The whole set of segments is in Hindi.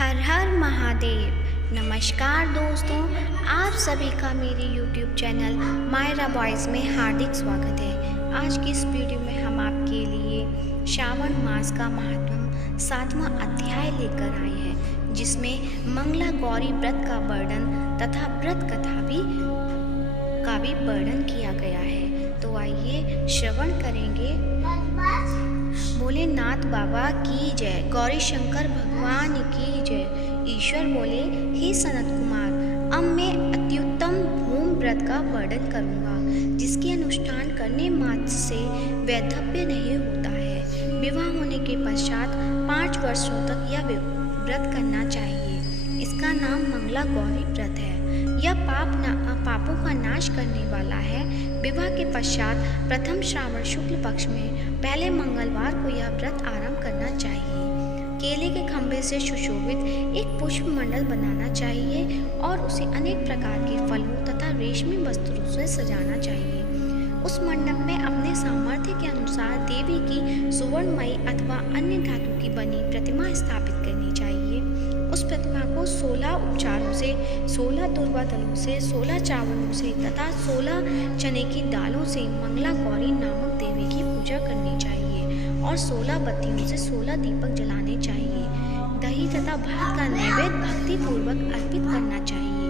हर हर महादेव। नमस्कार दोस्तों, आप सभी का मेरे YouTube चैनल मायरा वॉइस में हार्दिक स्वागत है। आज की इस वीडियो में हम आपके लिए श्रावण मास का महत्वपूर्ण 7वां अध्याय लेकर आए हैं, जिसमें मंगला गौरी व्रत का वर्णन तथा व्रत कथा का भी वर्णन किया गया है। तो आइए श्रवण करेंगे। भोलेनाथ बाबा की जय, गौरी शंकर भगवान की जय। ईश्वर बोले, हे सनत कुमार, अब मैं अत्युत्तम भूम व्रत का वर्णन करूंगा, जिसके अनुष्ठान करने मात्र से वैधव्य नहीं होता है। विवाह होने के पश्चात 5 वर्षों तक यह व्रत करना चाहिए। इसका नाम मंगला गौरी व्रत है। यह पापों का नाश करने वाला है। विवाह के पश्चात प्रथम श्रावण शुक्ल पक्ष में पहले मंगलवार को यह व्रत आरंभ करना चाहिए। केले के खंभे से सुशोभित एक पुष्प मंडल बनाना चाहिए और उसे अनेक प्रकार के फलों तथा रेशमी वस्त्रों से सजाना चाहिए। उस मंडप में अपने सामर्थ्य के अनुसार देवी की सुवर्णमयी अथवा अन्य धातु की बनी प्रतिमा स्थापित करनी चाहिए। उस प्रतिमा को 16 उपचारों से, 16 दुर्वा दलों से, 16 चावलों से तथा 16 चने की दालों से मंगला गौरी नामक देवी की पूजा करनी चाहिए और 16 बत्तियों से 16 दीपक जलाने चाहिए। दही तथा भात का नैवेद्य भक्ति पूर्वक अर्पित करना चाहिए।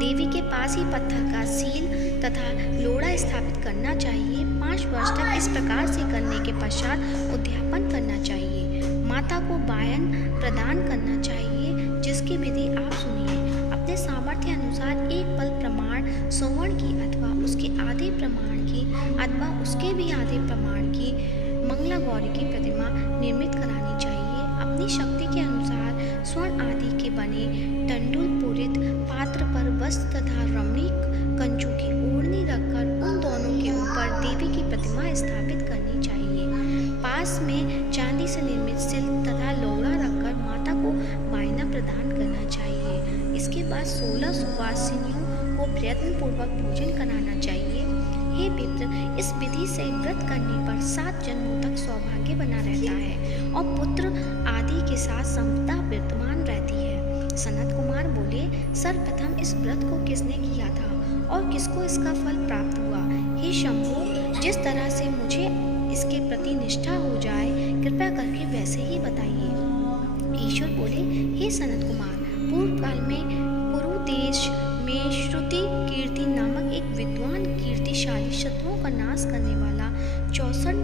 देवी के पास ही पत्थर का सील तथा लोड़ा स्थापित करना चाहिए। 5 वर्ष तक इस प्रकार से करने के पश्चात उद्यापन करना चाहिए। माता को वायन प्रदान करना चाहिए, जिसकी विधि आप सुनिए। अपने सामर्थ्य अनुसार एक पल प्रमाण स्वर्ण की अथवा उसके आधे प्रमाण की अथवा उसके भी आधे प्रमाण की मंगला गौरी की प्रतिमा निर्मित करानी चाहिए। अपनी शक्ति के अनुसार स्वर्ण आदि के बने टंडुल पूरित पात्र पर वस्त्र तथा रमणीक कंचों की ओढ़नी रखकर उन दोनों के ऊपर देवी की प्रतिमा स्थापित करनी चाहिए। पास में चांदी से निर्मित सिल तथा लोड़ा रखकर माता को वायना प्रदान करना चाहिए। इसके बाद 16 सुवासिनियों को प्रयत्न पूर्वक भोजन कराना चाहिए। हे मित्र, इस विधि से व्रत करने पर 7 जन्मों तक सौभाग्य बना रहता है और पुत्र आदि के साथ संपदा विद्यमान रहती है। सनत कुमार बोले, सर्वप्रथम इस व्रत को किसने किया था और किसको इसका फल प्राप्त हुआ? हे शंभु, जिस तरह से मुझे इसके प्रति निष्ठा हो जाए, कृपया करके वैसे ही बताइए। ईश्वर बोले, हे सनत कुमार, पूर्व काल में पुरु देश में श्रुति कीर्ति नामक एक विद्वान कीर्तिशाली शत्रुओं का नाश करने वाला 64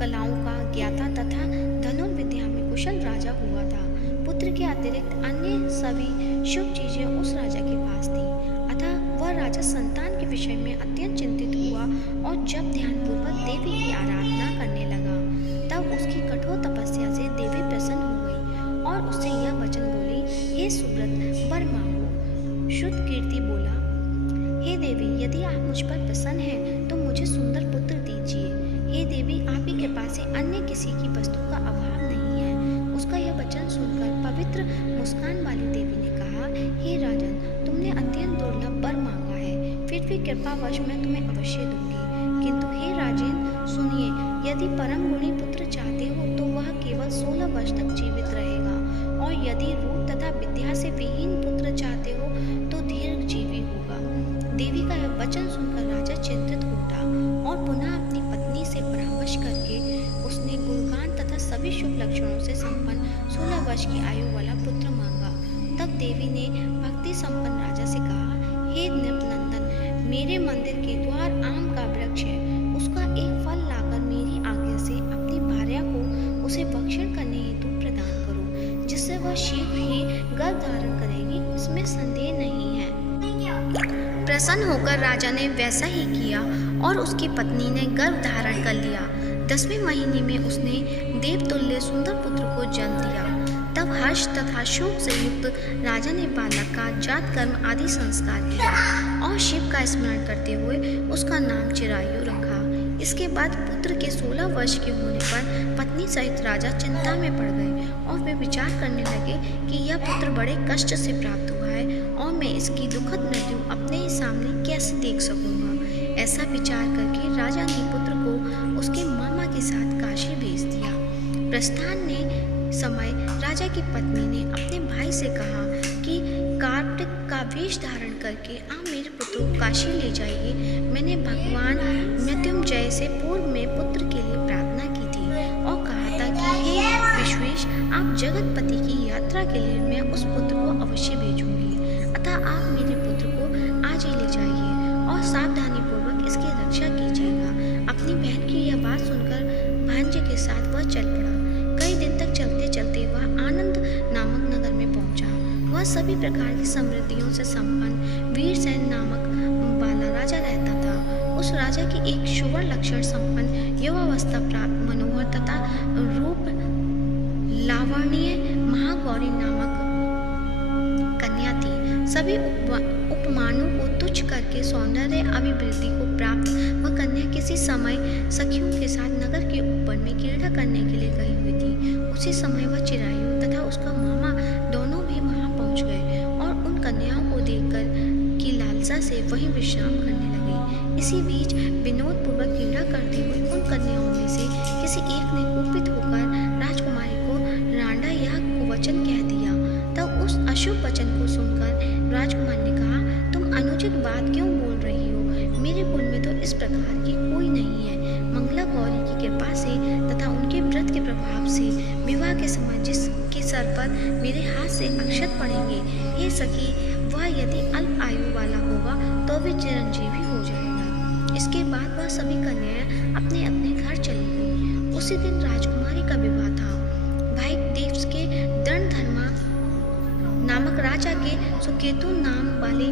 कलाओं का ज्ञाता तथा धनुर्विद्या में कुशल राजा हुआ था। पुत्र के अतिरिक्त अन्य सभी शुभ चीजें उस राजा के पास थी। अतः वह राजा संतान के विषय में अत्यंत चिंतित हुआ और जब ध्यानपूर्वक देवी की आराधना करने लगा, तब उसकी कठोर तपस्या से देवी प्रसन्न हो गई और उससे यह वचन बोली, हे सुव्रत, वर मांगो। शुद्ध कीर्ति बोला, हे देवी, यदि आप मुझ पर प्रसन्न हैं तो मुझे सुंदर पुत्र दीजिए। हे देवी, आप ही कृपा से अन्य किसी की वस्तु का अभाव नहीं है। उसका यह वचन सुनकर पवित्र मुस्कान वाली देवी ने कहा, हे राजन, तुमने अत्यंत दुर्लभ वर मांगा है, फिर भी कृपावश मैं तुम्हें अवश्य दूंगी। किंतु हे राजन, सुनिए, यदि परम गुणी पुत्र चाहते हो तो वह केवल 16 वर्ष तक जीवित रहेगा, और यदि रूप तथा विद्या से विहीन पुत्र चाहते हो तो दीर्घजीवी होगा। देवी का यह वचन सुनकर राजा चिंतित हो उठा और पुनः अपनी पत्नी से परामर्श करके उसने गुणगान तथा सभी शुभ लक्षणों से संपन्न 16 वर्ष की आयु वाला पुत्र मांगा। तब देवी ने भक्ति संपन्न राजा से कहा, हे नृपनंदन, मेरे मंदिर के द्वार आम का वृक्ष है, उसका एक फल लाकर मेरी आज्ञा से अपनी भार्या को उसे भक्षण करने हेतु प्रदान करो, जिससे वह शीघ्र ही गर्भ धारण करेगी, इसमें संदेह नहीं है। प्रसन्न होकर राजा ने वैसा ही किया और उसकी पत्नी ने गर्भ धारण कर लिया। 10वें महीने में उसने देवतुल्य सुंदर पुत्र को जन्म दिया। तब हर्ष तथा शोक से युक्त राजा ने बालक का जात कर्म आदि संस्कार किया और शिव का स्मरण करते हुए उसका नाम चिरायु रखा। इसके बाद पुत्र के 16 वर्ष के होने पर पत्नी सहित राजा चिंता में पड़ गए और वे विचार करने लगे कि यह पुत्र बड़े कष्ट से प्राप्त हुआ है और मैं इसकी दुखद मृत्यु अपने ही सामने कैसे देख सकूंगा। ऐसा विचार करके राजा ने पुत्र को उसके मामा के साथ काशी भेज दिया। प्रस्थान ने समय राजा की पत्नी ने अपने भाई से कहा कि कार्तिक का वेश धारण करके आप मेरे पुत्र को काशी ले जाइए। मैंने भगवान मृत्युंजय से पूर्व में पुत्र के लिए प्रार्थना की थी और कहा था कि हे विश्वेश, आप जगतपति की यात्रा के लिए मैं उस पुत्र को अवश्य भेजूंगी। अतः आप मेरे पुत्र को आज ही ले जाइए और सावधानी पूर्वक इसकी रक्षा कीजिएगा। अपनी बहन की यह बात सुनकर भांजे के साथ वह चल पड़ा। कई दिन तक चलते चलते वह आनंद नामक नगर में पहुंचा। वह सभी प्रकार की समृद्धियों से संपन्न वीरसेन नामक वाला राजा रहता था। उस राजा की एक सुवर्ण लक्षण संपन्न युवावस्था प्राप्त मनोहर तथा रूप लावण्य महागौरी नामक कन्या थी। सभी उपमानों को तुच्छ करके सौंदर्य अभिवृद्धि को प्राप्त वह कन्या किसी समय सखियों के साथ नगर के ऊपर में क्रीड़ा करने के लिए गई हुई थी। उसी समय वह चिरायु तथा उसका मामा दोनों भी वहां पहुंच गए और उन कन्याओं को देखकर की लालसा से वहीं विश्राम करने लगे। इसी बीच विनोद पूर्वक क्रीड़ा करते हुए उन कन्याओं में से किसी एक ने कुपित होकर राजकुमारी को रांडा या कुवचन कह दिया। तब उस अशुभ वचन को सुनकर राजकुमार ने कहा, तुम अनुचित बात क्यों बोल रही हो? मेरे कुल में तो इस प्रकार की कोई नहीं है। मंगला गौरी की कृपा से तथा उनके व्रत के प्रभाव से विवाह के समय जिसके सर पर मेरे हाथ से अक्षत पड़ेंगे, हे सखी, वह यदि अल्प आयु वाला होगा तो भी चिरंजीवी हो जाएगा। इसके बाद वह सभी कन्याएं अपने अपने घर चली गई। उसी दिन राजकुमारी का विवाह था। भाई देव के दंडधर्मा नामक राजा के सुकेतु नाम वाले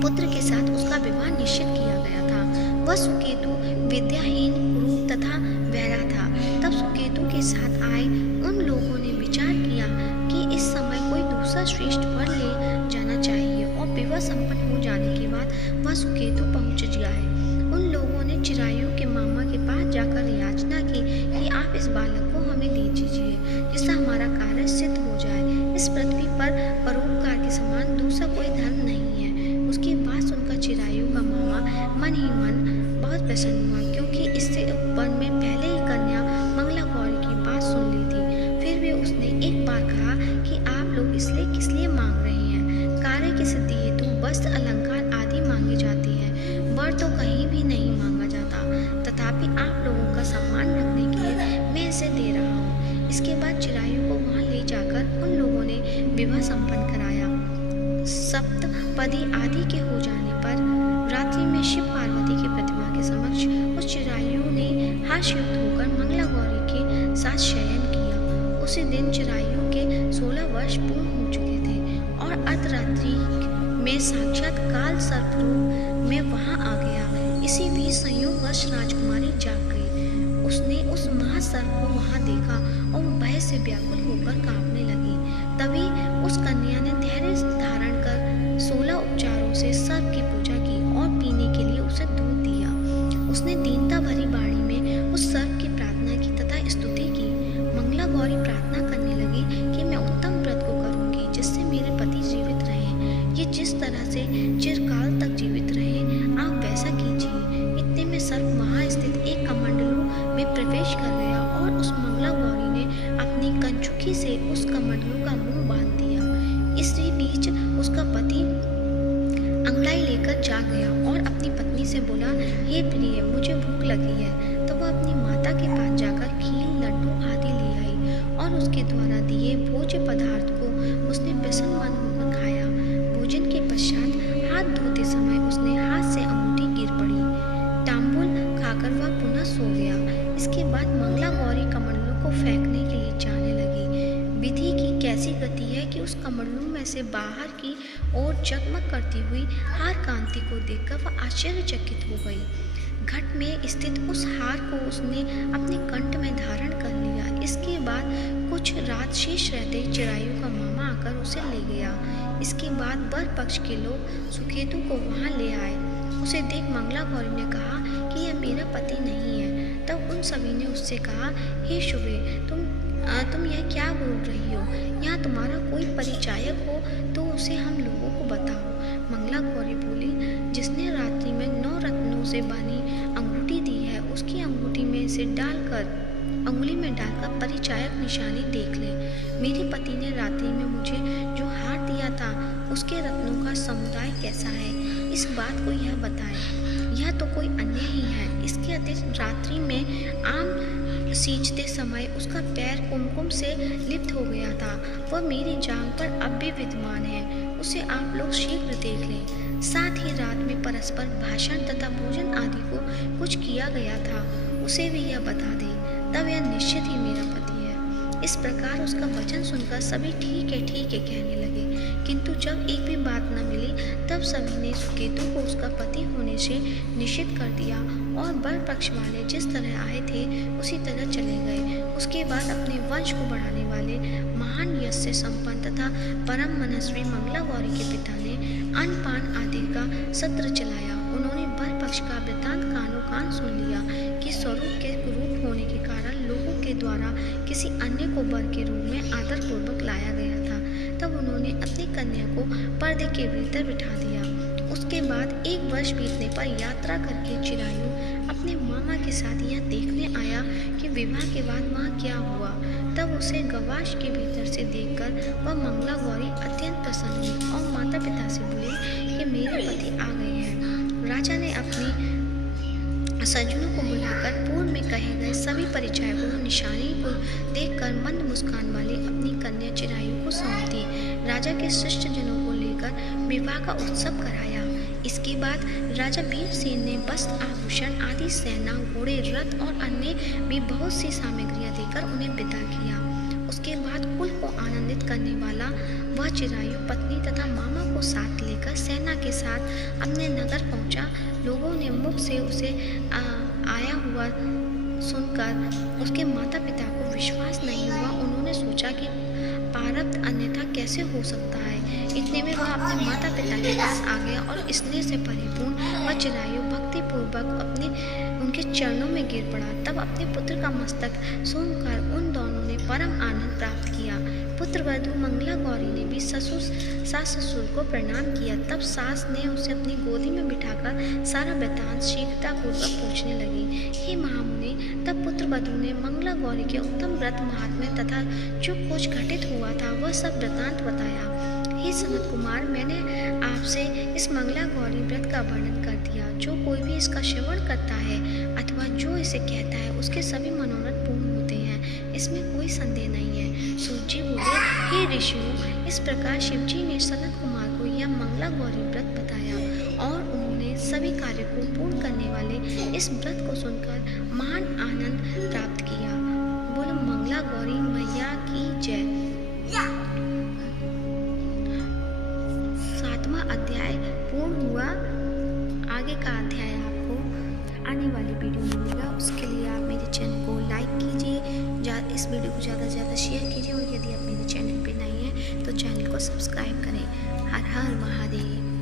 पुत्र के साथ उसका विवाह निश्चित किया गया था। वह सुकेतु विद्याहीन, कुरूप तथा बहरा था। तब सुकेतु के साथ आए उन लोगों ने विचार किया कि इस समय कोई दूसरा श्रेष्ठ वर ले जाना चाहिए और विवाह संपन्न हो जाने के बाद वह सुकेतु पहुंच जाए। उन लोगों ने चिरायु के मामा के पास जाकर याचना की कि आप इस बालक को हमें दे दीजिए, जिससे हमारा कार्य सिद्ध हो जाए। इस पृथ्वी पर परोपकार के समान दूसरा कोई धर्म नहीं है। उसकी बात सुनकर चिरायु का मामा मन ही मन बहुत प्रसन्न हुआ, क्योंकि इससे ऊपर में पहले ही कन्या मंगला गौरी की बात सुन ली थी। फिर भी उसने एक बार कहा कि आप लोग इसलिए किस लिए मांग रहे हैं? कार्य की सिद्धि हेतु वस्त्र अलंकार आदि मांगे जाते हैं, वर तो कहीं भी नहीं मांगा जाता। तथापि आप लोगों का सम्मान रखने के लिए मैं इसे दे रहा हूँ। इसके बाद चिरायु को वहां ले जाकर उन लोगों ने विवाह संपन्न कराया। सप्तपदी आदि के हो जाने पर रात्रि में शिव पार्वती की प्रतिमा के समक्ष उस चिरायु ने हास्योक्त होकर मंगला गौरी के साथ शयन किया। उसी दिन चिरायु के 16 वर्ष पूर्ण हो चुके थे और अर्धरात्रि में साक्षात काल सर्परूप में वहां आ गया। इसी बीच संयोगवश राजकुमारी जाग गई। उसने उस महासर्प को वहां देखा और वो भय से व्याकुल होकर कांपने लगी। तभी उस कन्या ने धैर्य धारण कर 16 उपचारों से सर्प की पूजा की और पीने के लिए उसे दूध दिया। उसने दीनता भरी बाणी में उस सर्प की प्रार्थना की तथा स्तुति की। मंगला गौरी प्रार्थना करने लगी कि मैं उत्तम व्रत को करूंगी जिससे मेरे पति जीवित रहें। ये जिस तरह से चिरकाल तक जीवित रहे, आप वैसा कीजिए। इतने में सर्प वहां स्थित एक कमंडलू में प्रवेश कर गया और उस मंगला गौरी ने अपनी कंचुकी से उस कमंडलू का मुंह बांध दिया। इसी बीच उसका पति अंगड़ाई लेकर जाग गया और अपनी पत्नी से बोला, हे प्रिय, मुझे भूख लगी है। तो वह अपनी माता के पास जाकर खीर, लड्डू आदि ले आई और उसके द्वारा दिए भोज्य पदार्थ को उसने प्रसन्न मन होकर खाया। भोजन के पश्चात हाथ धोते समय उसने हाथ से अंगूठी गिर पड़ी। तांबुल खाकर वह पुनः सो गया। इसके बाद मंगला गौरी कमंडलू को फेंकने के लिए जाने लगी। विधि की कैसी गति है कि उस कमंडलू में से बाहर की ओर जगमग करती हुई हार कांति को देखकर वह आश्चर्यचकित हो गई। घट में स्थित उस हार को उसने अपने कंठ में धारण कर लिया। इसके बाद कुछ रात शेष रहते चिरायु का मामा आकर उसे ले गया। इसके बाद वर पक्ष के लोग सुकेतु को वहां ले आए। उसे देख मंगला गौरी ने कहा कि यह मेरा पति नहीं है। तब उन सभी ने उससे कहा, हे शुभे, तुम यह क्या बोल रही हो? यहाँ तुम्हारा कोई परिचायक हो तो उसे हम लोगों को बताओ। मंगला गौरी बोली, जिसने रात्रि में 9 रत्नों से बनी अंगूठी दी है, उसकी अंगूठी में से डालकर अंगुली में डालकर परिचायक निशानी देख ले। मेरे पति ने रात्रि में मुझे जो हार दिया था उसके रत्नों का समुदाय कैसा है, इस बात को यह बताए। यह तो कोई अन्य ही है। इसके अतिरिक्त रात्रि में आम सींचते समय उसका पैर कुमकुम से लिप्त हो गया था। वह मेरी जांघ पर अब भी विद्यमान है। उसे आप लोग शीघ्र देख लें। साथ ही रात में परस्पर भाषण तथा भोजन आदि को कुछ किया गया था, उसे भी यह बता दे, तब यह निश्चित ही मेरा पति है। इस प्रकार उसका वचन सुनकर सभी ठीक है कहने लगे, किंतु जब एक भी बात न मिली तब सभी ने सुकेतु को उसका पति होने से निश्चित कर दिया और बर पक्ष वाले जिस तरह आए थे उसी तरह चले गए। उसके बाद अपने वंश को बढ़ाने वाले महान यश से संपन्न तथा परम मनस्वी मंगला गौरी के पिता ने अन्न-पान आदि का सत्र चलाया। उन्होंने बर पक्ष का वृत्तांत कानों कान सुन लिया कि स्वरूप के कुरूप होने के कारण लोगों के द्वारा किसी अन्य को बर के रूप में आदर पूर्वक लाया गया था। तब उन्होंने अपनी कन्या को पर्दे के भीतर बिठा दिया। उसके बाद 1 वर्ष बीतने पर यात्रा करके चिरायु अपने मामा के साथ यह देखने आया कि विवाह के बाद वहाँ क्या हुआ। तब उसे गवाश के भीतर से देखकर वह मंगला गौरी अत्यंत प्रसन्न हुई और माता पिता से बोली कि मेरे पति आ गए हैं। राजा ने अपनी सज्जनों को बुलाकर पूर्व में कहे गए सभी परिचायकों को निशानी को देखकर मंद मुस्कान वाली अपनी कन्या चिरायु को सौंप दी। राजा के शिष्ट जनों को लेकर विवाह का उत्सव कराया। इसके बाद राजा वीरसेन ने वस्त्र आभूषण आदि सेना घोड़े रथ और अन्य भी बहुत सी सामग्रियां देकर उन्हें विदा किया। उसके बाद कुल को आनंदित करने वाला वह चिरायु पत्नी तथा मामा को साथ लेकर सेना के साथ अपने नगर पहुंचा। लोगों ने मुख से उसे आया हुआ सुनकर उसके माता पिता को विश्वास नहीं हुआ। उन्होंने सोचा कि प्रारब्ध अन्यथा कैसे हो सकता है। इतने में वह अपने माता पिता के पास आ गया और स्नेह से परिपूर्ण वह चिरायु भक्ति पूर्वक उनके चरणों में गिर पड़ा। तब अपने पुत्र का मस्तक सूंघकर उन दोनों ने परम आनंद प्राप्त किया। पुत्र वधू मंगला गौरी ने भी सास ससुर को प्रणाम किया। तब सास ने उसे अपनी गोदी में बिठाकर सारा वृत्तांत शीघ्रता पूर्वक पूछने लगी। हे महामुनि, तब पुत्र वधू ने मंगला गौरी के उत्तम व्रत महात्म्य तथा जो कुछ घटित हुआ था वह सब वृत्तांत बताया। हे सनत कुमार, मैंने आपसे इस मंगला गौरी व्रत का वर्णन कर दिया। जो कोई भी इसका श्रवण करता है अथवा जो इसे कहता है उसके सभी मनोरथ पूर्ण होते हैं, इसमें कोई संदेह नहीं है। सूत जी बोले, हे ऋषियों, इस प्रकार शिवजी ने सनत कुमार को यह मंगला गौरी व्रत बताया और उन्होंने सभी कार्य को पूर्ण करने वाले इस व्रत को सुनकर महान आनंद प्राप्त किया। बोलो मंगला गौरी मैया की जय। 7वां अध्याय पूर्ण हुआ। आगे का अध्याय आपको आने वाली वीडियो में मिलेगा। उसके लिए आप मेरे चैनल को लाइक कीजिए, इस वीडियो को ज़्यादा से ज़्यादा शेयर कीजिए और यदि आप मेरे चैनल पे नए हैं तो चैनल को सब्सक्राइब करें। हर हर महादेव।